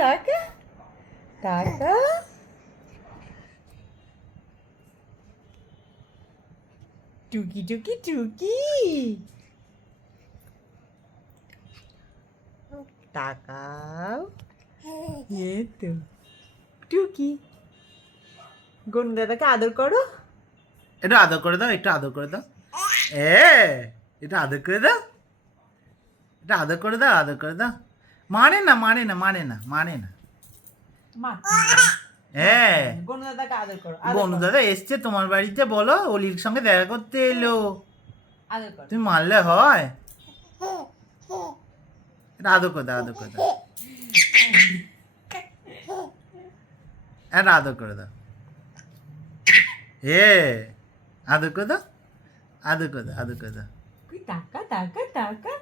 টাকা টাকা টুকি টুকি টুকি তাকাও এই তো টুকি গনু দাদাকে আদর করো। একটু আদর করে দাও, একটু আদর করে দাও। একটু আদর করে দাও, একটু আদর করে দাও, আদর করে দাও। মানে না মানে না মানে না মানে না। মা হ্যাঁ, গনু দাদাকে আদর করো বনু দাদা এসছে তোমার বাড়িতে, বলো অলির সঙ্গে দেখা করতে এলো। আদর করো। তুমি মারলে হয়? এটা আদর করে দাও, আদর করে দাও, এটা আদর করে দাও। আদর করে দাও, আদর করে দাও, আদর করে দাও। টাকা টাকা টাকা